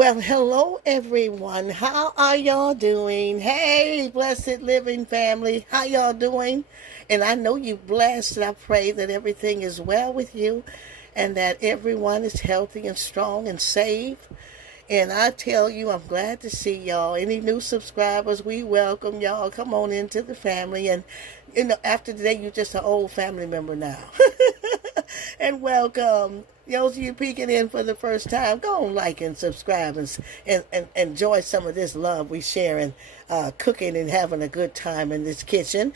Well, hello everyone. How are y'all doing? Hey, blessed living family. How y'all doing? And I know you blessed, and I pray that everything is well with you and that everyone is healthy and strong and safe. And I tell you, I'm glad to see y'all. Any new subscribers, we welcome y'all. Come on into the family. And, after today, you're just an old family member now. And welcome. Those of you peeking in for the first time, go on, like and subscribe and enjoy some of this love we share and cooking and having a good time in this kitchen.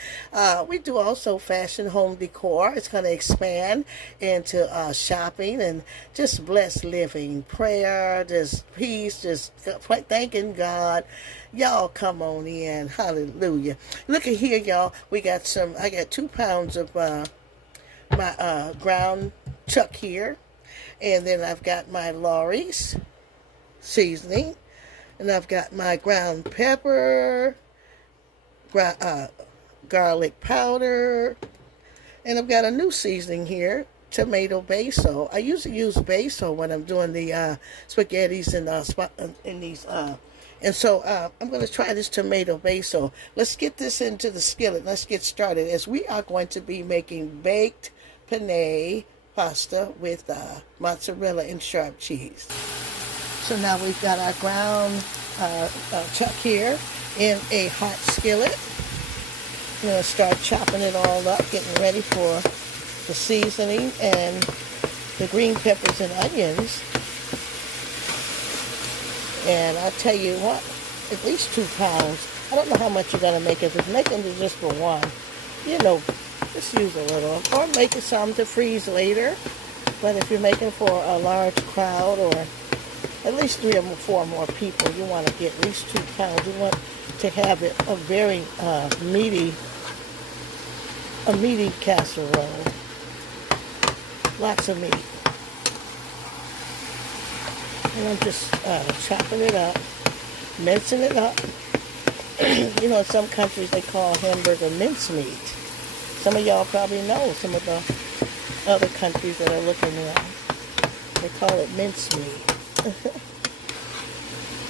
We do also fashion home decor. It's going to expand into shopping and just blessed living, prayer, just peace, just thanking God. Y'all come on in. Hallelujah. Look at here, y'all. I got 2 pounds of my ground chuck here. And then I've got my Lawry's seasoning. And I've got my ground pepper, garlic powder. And I've got a new seasoning here, tomato basil. I usually use basil when I'm doing the spaghettis and these. And so I'm going to try this tomato basil. Let's get this into the skillet. Let's get started as we are going to be making baked penne pasta with mozzarella and sharp cheese. So now we've got our ground chuck here in a hot skillet. I'm going to start chopping it all up, getting ready for the seasoning and the green peppers and onions. And I'll tell you what, at least 2 pounds. I don't know how much you're going to make. If it's making it just for one, just use a little. Or make it some to freeze later. But if you're making for a large crowd or at least 3 or 4 more people, you want to get at least 2 pounds. You want to have it a very meaty casserole. Lots of meat. And I'm just chopping it up, mincing it up. In some countries they call hamburger mincemeat. Some of y'all probably know some of the other countries that are looking around. They call it mincemeat.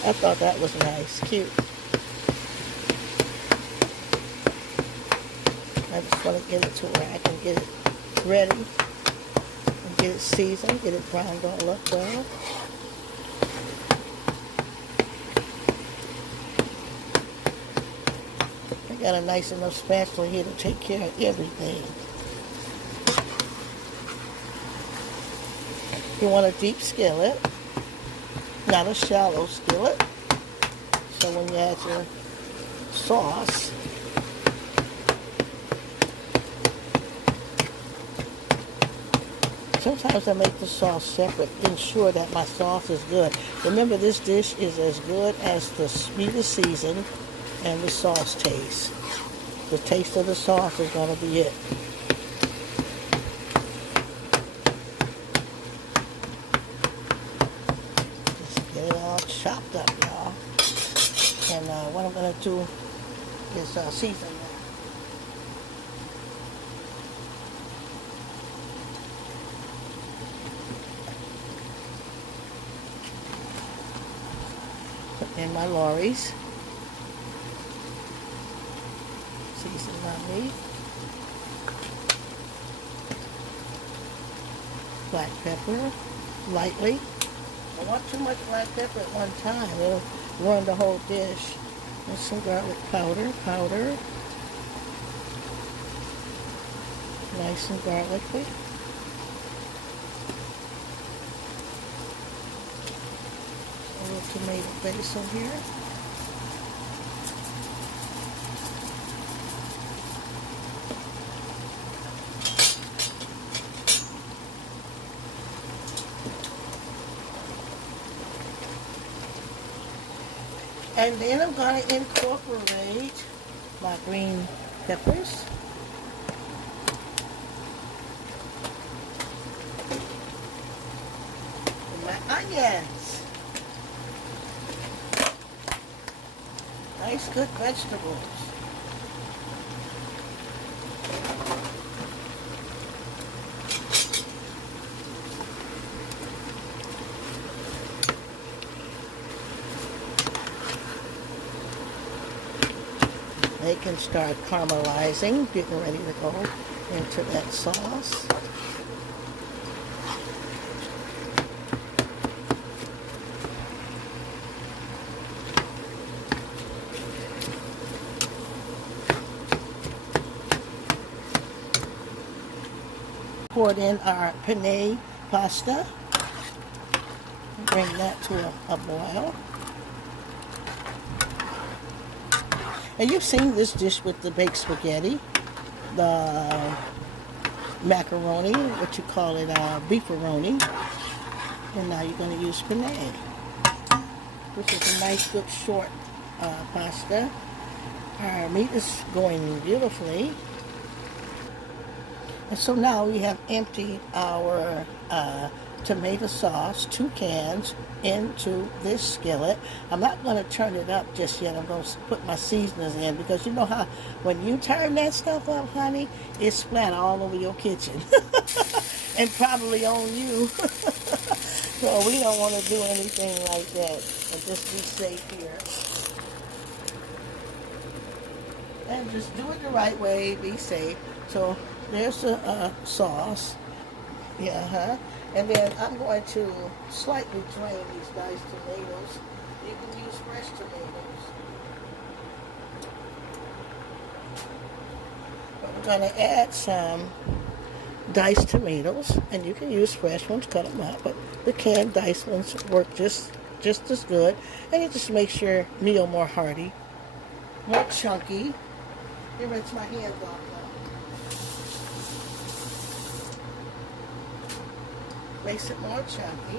I thought that was nice, cute. I just want to get it to where I can get it ready and get it seasoned, get it browned all up well. Got a nice enough spatula here to take care of everything. You want a deep skillet, not a shallow skillet. So when you add your sauce, sometimes I make the sauce separate, ensure that my sauce is good. Remember, this dish is as good as the meat is seasoned and the sauce taste. The taste of the sauce is going to be it. Just get it all chopped up, y'all. And what I'm going to do is season it. Put in my Lawry's. Season my meat. Black pepper, lightly. I don't want too much black pepper at one time. It'll ruin the whole dish. And some garlic powder. Nice and garlicky. A little tomato basil here. And then I'm going to incorporate my green peppers. And my onions. Nice good vegetables. can start caramelizing, getting ready to go into that sauce. Poured in our penne pasta. Bring that to a boil. And you've seen this dish with the baked spaghetti, the macaroni, what you call it, beefaroni. And now you're going to use penne, which is a nice, good, short pasta. Our meat is going beautifully. And so now we have emptied our tomato sauce, 2 cans, into this skillet. I'm not going to turn it up just yet. I'm going to put my seasonings in, because you know how when you turn that stuff up, honey, it splatter all over your kitchen and probably on you. So we don't want to do anything like that, and just be safe here. And just do it the right way, be safe. So there's the sauce. Yeah, And then I'm going to slightly drain these diced tomatoes. You can use fresh tomatoes. But we're going to add some diced tomatoes, and you can use fresh ones, cut them up, but the canned diced ones work just as good. And it just makes your meal more hearty, more chunky. It rinse my hands off now. Makes it more chunky.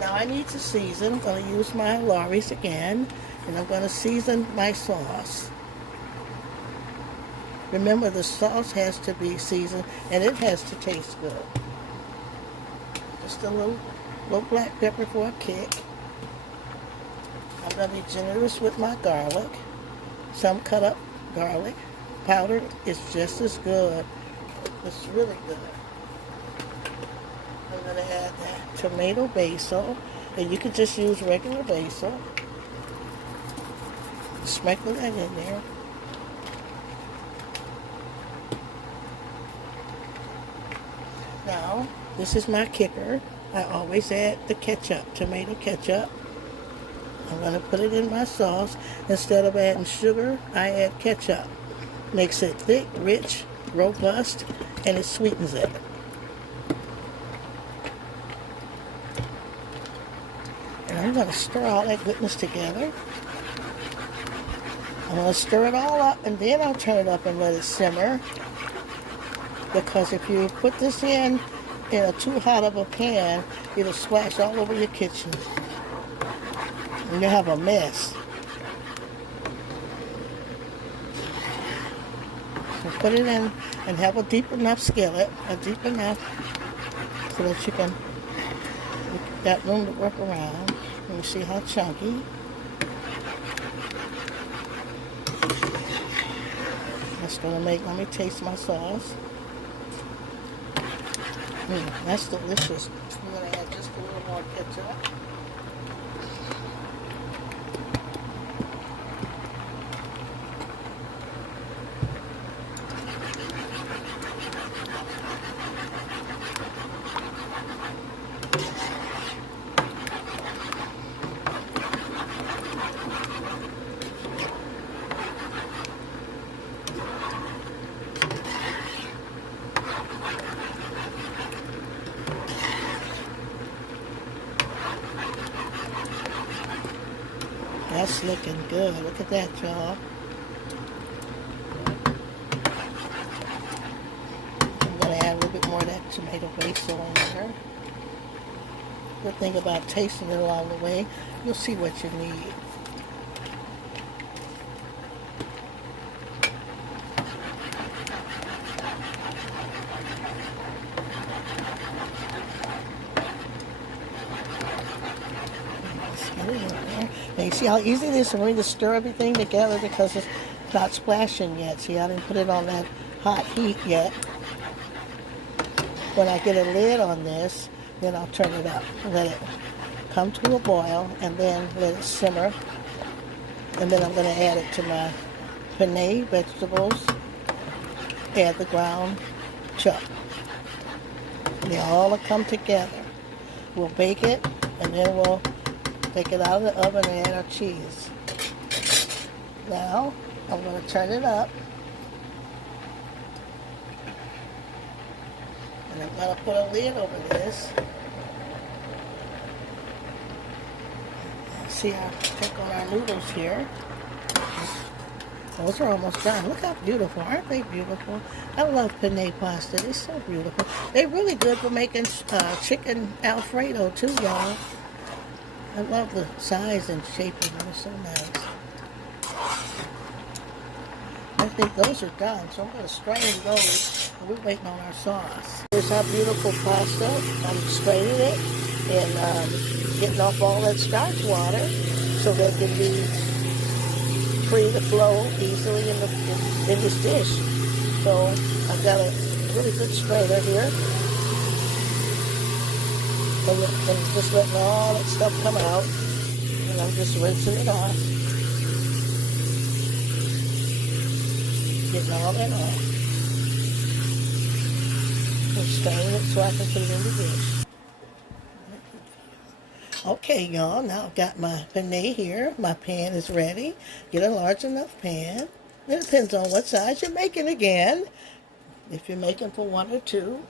Now I need to season. I'm going to use my Lawry's again, and I'm going to season my sauce. Remember, the sauce has to be seasoned, and it has to taste good. Just a little black pepper for a kick. I'm going to be generous with my garlic. Some cut up garlic powder is just as good. It's really good. I'm going to add that tomato basil, and you can just use regular basil. Sprinkle that in there. Now, this is my kicker. I always add the ketchup, tomato ketchup. I'm going to put it in my sauce. Instead of adding sugar, I add ketchup. Makes it thick, rich, robust, and it sweetens it. And I'm going to stir all that goodness together. I'm going to stir it all up, and then I'll turn it up and let it simmer. Because if you put this in a too hot of a pan, it'll splash all over your kitchen. And you'll have a mess. So put it in and have a deep enough skillet, deep enough so that you got room to work around. And you see how chunky. That's going to make, let me taste my sauce. That's delicious. I'm going to add just a little more ketchup. That's looking good. Look at that, y'all. I'm going to add a little bit more of that tomato basil in there. Good thing about tasting it along the way, you'll see what you need. Now you see how easy it is for me to stir everything together because it's not splashing yet. See, I didn't put it on that hot heat yet. When I get a lid on this, then I'll turn it up and let it come to a boil, and then let it simmer. And then I'm going to add it to my penne vegetables, add the ground chuck. They all will come together. We'll bake it, and then we'll take it out of the oven and add our cheese. Now, I'm going to turn it up. And I'm going to put a lid over this. See, I'll check on our noodles here. Those are almost done. Look how beautiful. Aren't they beautiful? I love penne pasta. They're so beautiful. They're really good for making chicken Alfredo too, y'all. I love the size and shape of them. They're so nice. I think those are done, so I'm going to strain those. We're waiting on our sauce. Here's our beautiful pasta. I'm straining it and getting off all that starch water so that it can be free to flow easily in this dish. So I've got a really good strainer here. And just letting all that stuff come out. And I'm just rinsing it off. Getting all that off. And straining it so I can put it in the dish. Okay, y'all, now I've got my penne here. My pan is ready. Get a large enough pan. It depends on what size you're making again. If you're making for one or two,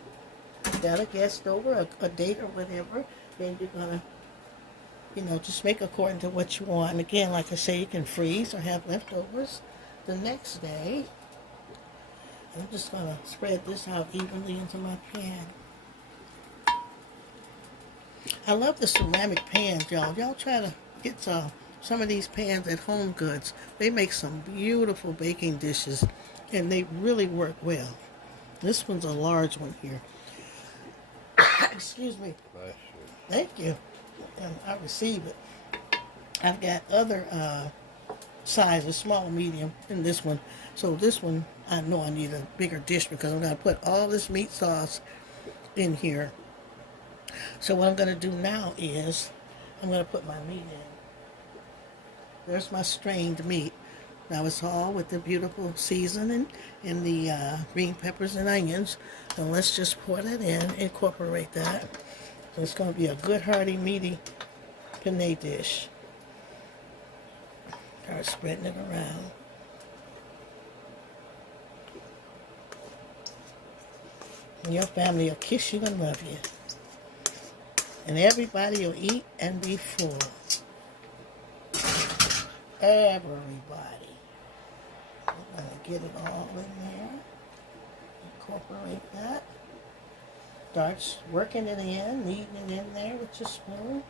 you got a guest over, a date or whatever, then you're going to, just make according to what you want. And again, like I say, you can freeze or have leftovers the next day. I'm just going to spread this out evenly into my pan. I love the ceramic pans, y'all. Y'all try to get some of these pans at Home Goods. They make some beautiful baking dishes, and they really work well. This one's a large one here. Excuse me. Thank you. And I receive it. I've got other sizes, small, medium, in this one. So this one, I know I need a bigger dish because I'm going to put all this meat sauce in here. So what I'm going to do now is I'm going to put my meat in. There's my strained meat. Now it's all with the beautiful seasoning and the green peppers and onions. And let's just pour that in, incorporate that. So it's going to be a good, hearty, meaty penne dish. Start spreading it around. And your family will kiss you and love you. And everybody will eat and be full. Everybody. I'm going to get it all in there. Incorporate that. Start working it in, kneading it in there with your spoon.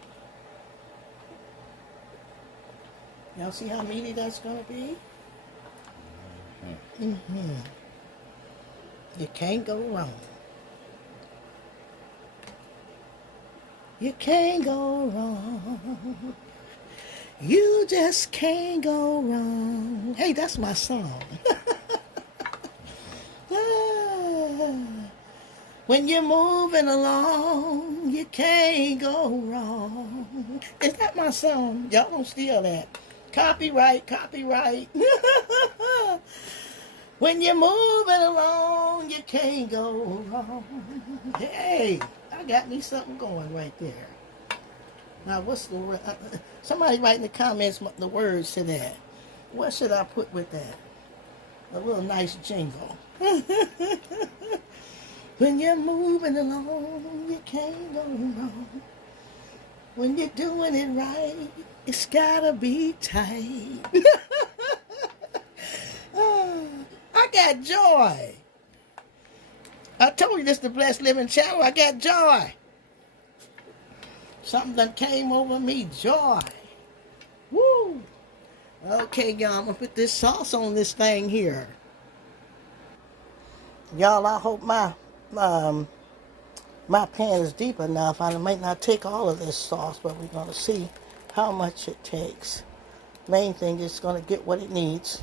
Y'all see how meaty that's going to be? You can't go wrong. You can't go wrong. You just can't go wrong. Hey, that's my song. When you're moving along, you can't go wrong. Is that my song? Y'all don't steal that. Copyright, copyright. When you're moving along, you can't go wrong. Hey, I got me something going right there. Now, what's the word? Somebody write in the comments the words to that. What should I put with that? A little nice jingle. When you're moving along, you can't go wrong. When you're doing it right, it's gotta be tight. I got joy. I told you this is the Blessed Living Channel. I got joy. Something that came over me. Joy. Woo. Okay, y'all. I'm going to put this sauce on this thing here. Y'all, I hope my pan is deep enough. I might not take all of this sauce, but we're going to see how much it takes. Main thing is going to get what it needs.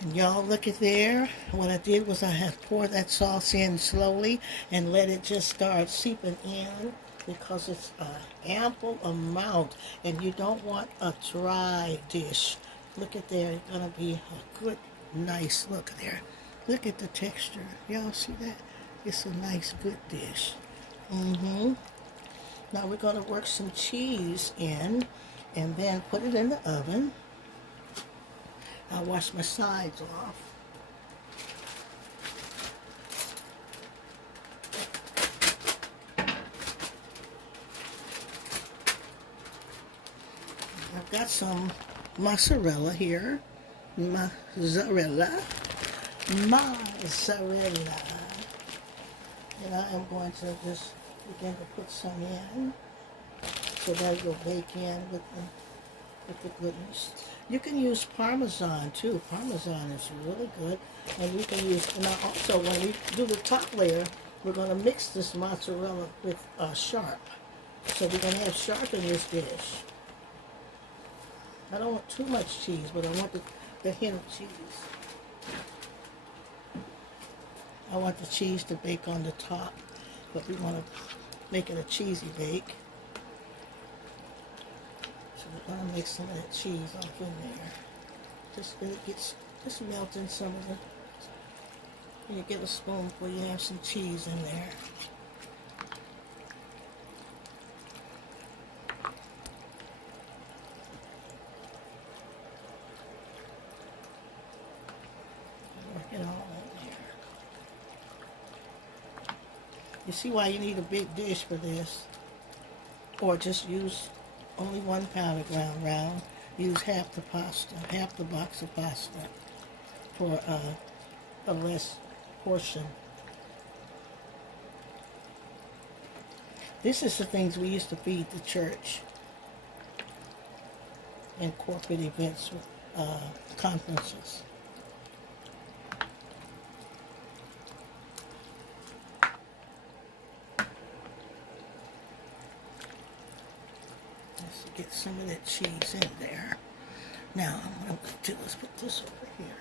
And y'all look at there. What I did was I had poured that sauce in slowly and let it just start seeping in because it's an ample amount. And you don't want a dry dish. Look at there. It's gonna be a good, nice look there. Look at the texture. Y'all see that? It's a nice, good dish. Now we're gonna work some cheese in and then put it in the oven. I'll wash my sides off. I've got some mozzarella here. Mozzarella. Mozzarella. And I am going to just begin to put some in so that it'll bake in with the goodness. You can use Parmesan too. Parmesan is really good. And you can use, and also when we do the top layer, we're going to mix this mozzarella with sharp. So we're going to have sharp in this dish. I don't want too much cheese, but I want the hint of cheese. I want the cheese to bake on the top, but we want to make it a cheesy bake. So we're going to mix some of that cheese off in there. Just when it gets, just melting some of it. When you get a spoonful, you have some cheese in there. Work it all in there. You see why you need a big dish for this? Or just use only 1 pound of ground round. Use half the pasta, half the box of pasta for a less portion. This is the things we used to feed the church in corporate events, conferences. Let's get some of that cheese in there. Now, what I'm going to do is put this over here.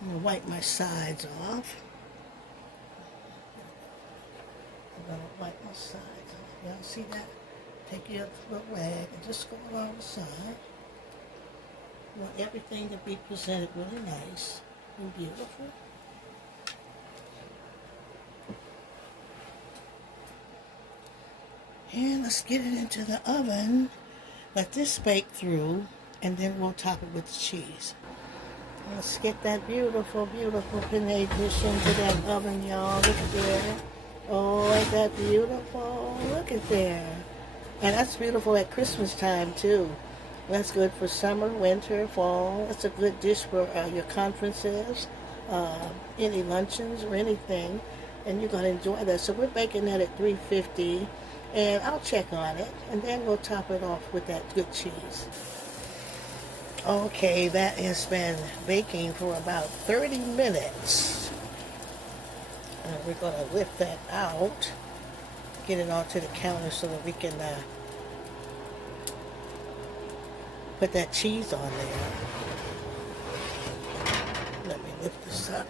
I'm going to wipe my sides off. I'm going to wipe my sides off. Y'all see that? Take your little rag and just go along the side. You want everything to be presented really nice and beautiful. And let's get it into the oven. Let this bake through, and then we'll top it with the cheese. Let's get that beautiful, beautiful penne dish into that oven, y'all. Look at there. Oh, ain't that beautiful? Look at there. And that's beautiful at Christmas time, too. That's good for summer, winter, fall. That's a good dish for your conferences, any luncheons or anything. And you're going to enjoy that. So we're baking that at 350. And I'll check on it, and then we'll top it off with that good cheese. Okay, that has been baking for about 30 minutes. And we're going to lift that out, get it onto the counter so that we can put that cheese on there. Let me lift this up.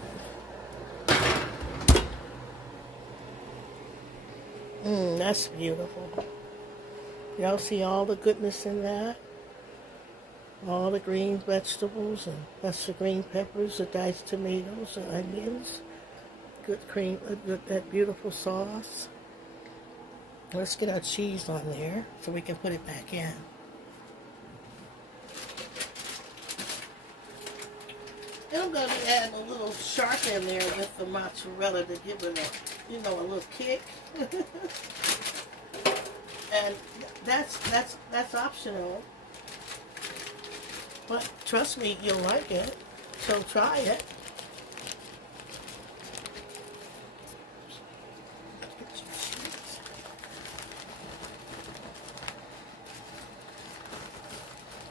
That's beautiful. Y'all see all the goodness in that? All the green vegetables, and that's the green peppers, the diced tomatoes, the onions. Good cream, that beautiful sauce. Let's get our cheese on there so we can put it back in. And I'm going to be adding a little sharp in there with the mozzarella to give it a, a little kick. And that's optional. But trust me, you'll like it. So try it.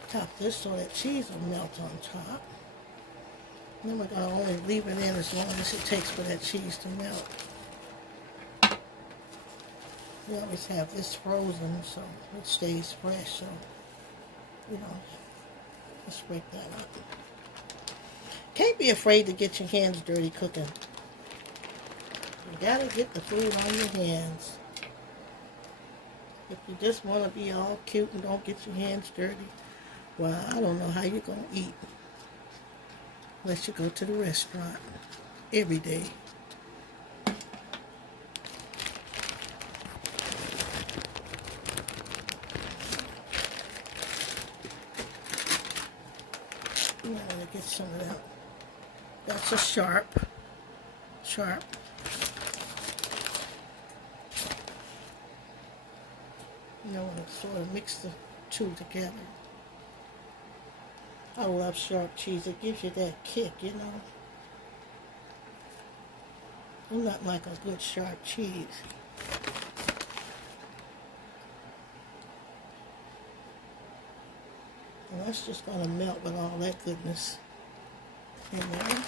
Top this so that cheese will melt on top. And then we're going to only leave it in as long as it takes for that cheese to melt. We always have this frozen so it stays fresh, so, let's break that up. Can't be afraid to get your hands dirty cooking. You gotta get the food on your hands. If you just want to be all cute and don't get your hands dirty, Well, I don't know how you're going to eat unless you go to the restaurant every day. You might want to get some of that. That's a sharp. You know, want to sort of mix the two together. I love sharp cheese. It gives you that kick, you know. I'm not like a good sharp cheese. And that's just going to melt with all that goodness in there.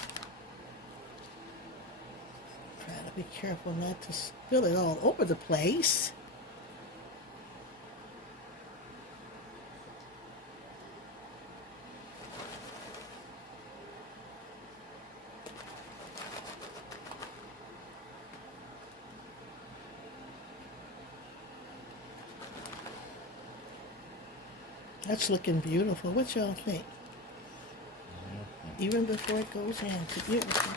Try to be careful not to spill it all over the place. That's looking beautiful. What y'all think? Even before it goes in, it's beautiful.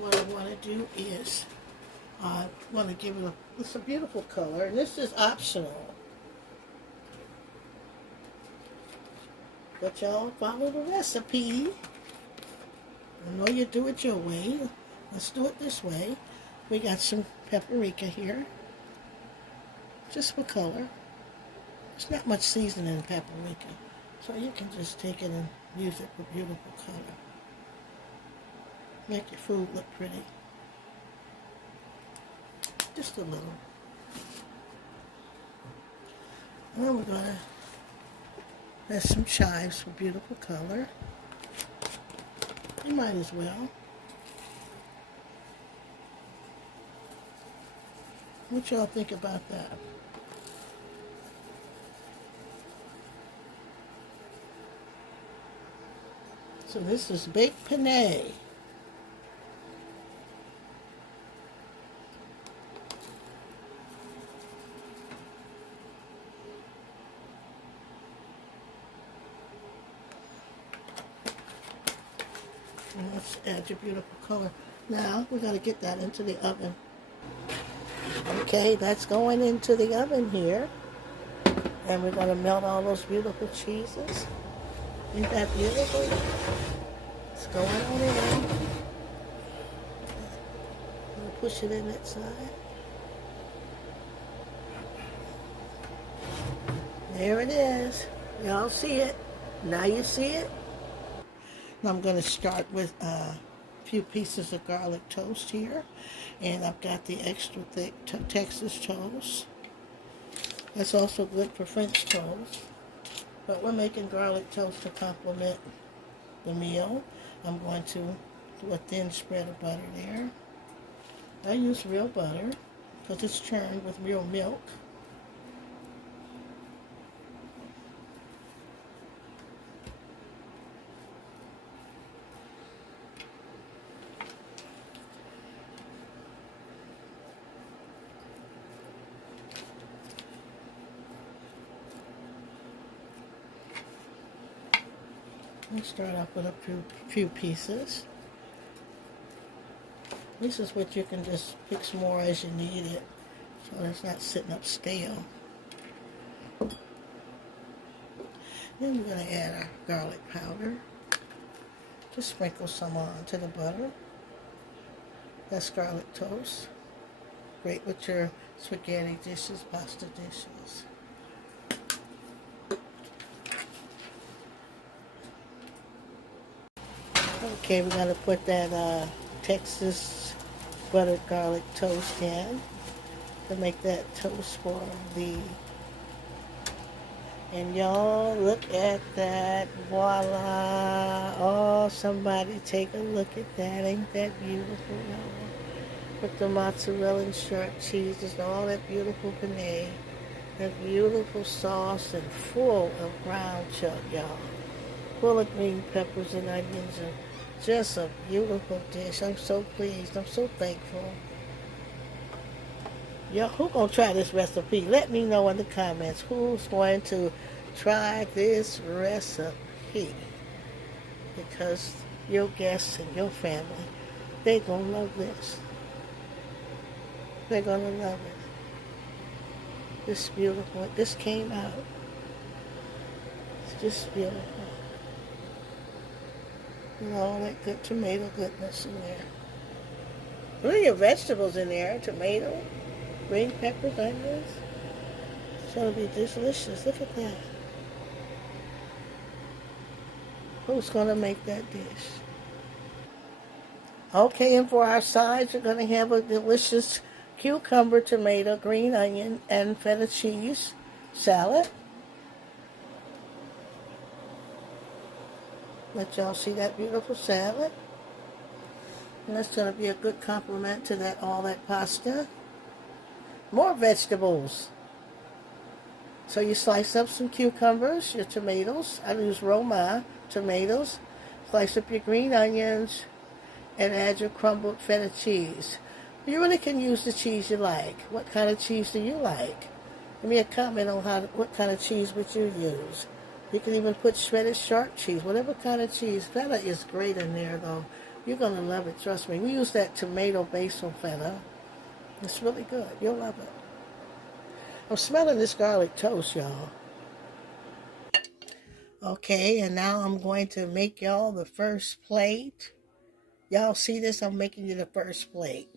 What I want to do is, I want to give it it's a beautiful color, and this is optional. But y'all follow the recipe. I know you do it your way. Let's do it this way. We got some paprika here, just for color. There's not much seasoning in paprika, so you can just take it and use it for beautiful color. Make your food look pretty. Just a little. And then we're going to add some chives for beautiful color. You might as well. What y'all think about that? So this is baked penne. And let's add your beautiful color. Now we're going to get that into the oven. Okay, that's going into the oven here. And we're going to melt all those beautiful cheeses. Isn't that beautiful? It's going on in. I'm going to push it in that side. There it is. Y'all see it? Now you see it? I'm going to start with a few pieces of garlic toast here. And I've got the extra thick Texas toast. That's also good for French toast. But we're making garlic toast to complement the meal. I'm going to do a thin spread of butter there. I use real butter because it's churned with real milk. Let's start off with a few pieces. This is what you can just fix more as you need it, so it's not sitting up stale. Then we're going to add our garlic powder. Just sprinkle some on to the butter. That's garlic toast. Great with your spaghetti dishes, pasta dishes. Okay, we're going to put that Texas buttered garlic toast in to make that toast for the... And y'all, look at that. Voila. Oh, somebody take a look at that. Ain't that beautiful, y'all? With the mozzarella and sharp cheeses and all that beautiful penne. That beautiful sauce and full of ground chuck, y'all. Full of green peppers and onions and Just a beautiful dish. I'm so pleased. I'm so thankful. Y'all, who gonna try this recipe? Let me know in the comments who's going to try this recipe, because your guests and your family, they gonna love this. They're gonna love it. This beautiful. This came out. It's just beautiful. And all that good tomato goodness in there. Plenty of vegetables in there. Tomato, green peppers, onions. It's gonna be delicious. Look at that. Who's gonna make that dish? Okay, and for our sides, we're gonna have a delicious cucumber, tomato, green onion, and feta cheese salad. Let y'all see that beautiful salad. And that's gonna be a good complement to that all that pasta. More vegetables. So you slice up some cucumbers, your tomatoes. I use Roma tomatoes. Slice up your green onions and add your crumbled feta cheese. You really can use the cheese you like. What kind of cheese do you like? Give me a comment on what kind of cheese would you use. You can even put shredded sharp cheese, whatever kind of cheese. Feta is great in there though. You're gonna love it, trust me. We use that tomato basil feta. It's really good. You'll love it. I'm smelling this garlic toast, y'all. Okay, and now I'm going to make y'all the first plate. Y'all see this? I'm making you the first plate.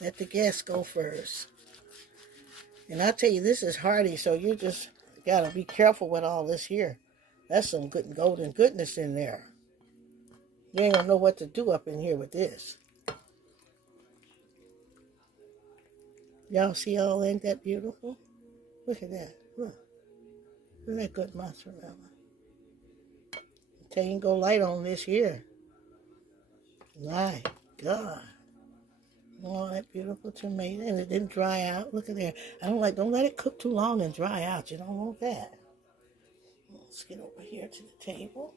Let the guests go first. And I tell you, this is hearty, so you just gotta be careful with all this here. That's some good golden goodness in there. You ain't gonna know what to do up in here with this. Y'all see all ain't that beautiful? Look at that. Look. Isn't that good mozzarella? Tell you can go light on this here. My God. Oh, that beautiful tomato. And it didn't dry out. Look at there. Don't let it cook too long and dry out. You don't want that. Let's get over here to the table.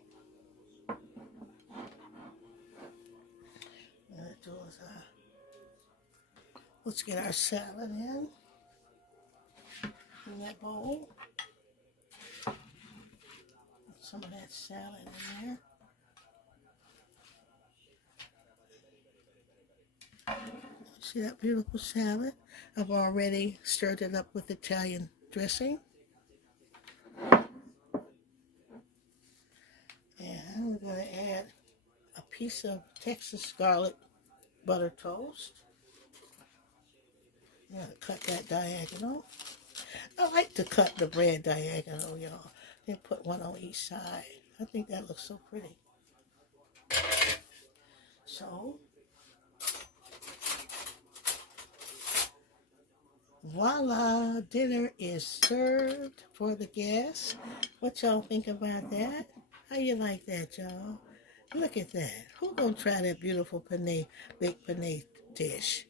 Let's get our salad in that bowl. Put some of that salad in there. See that beautiful salad? I've already stirred it up with Italian dressing. And we're going to add a piece of Texas garlic butter toast. I'm going to cut that diagonal. I like to cut the bread diagonal, y'all. Then put one on each side. I think that looks so pretty. So, voila, dinner is served for the guests. What y'all think about that? How you like that, y'all? Look at that. Who gonna try that beautiful baked penne dish?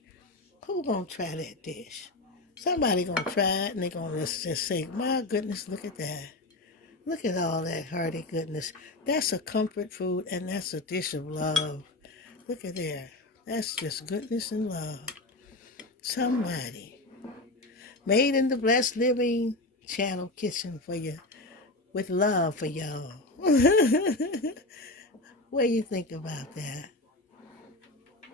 Who gonna try that dish? Somebody gonna try it and they gonna just say, my goodness, look at that. Look at all that hearty goodness. That's a comfort food and that's a dish of love. Look at there. That's just goodness and love. Somebody made in the Blessed Living Channel kitchen for you, with love for y'all. What do you think about that?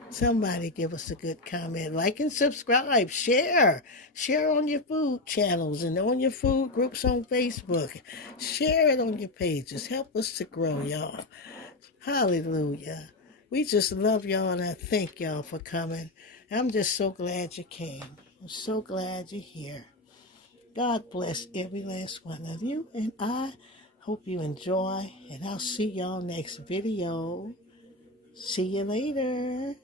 Somebody give us a good comment. Like and subscribe. Share. Share on your food channels and on your food groups on Facebook. Share it on your pages. Help us to grow, y'all. Hallelujah. We just love y'all and I thank y'all for coming. I'm just so glad you came. I'm so glad you're here. God bless every last one of you. And I hope you enjoy. And I'll see y'all next video. See you later.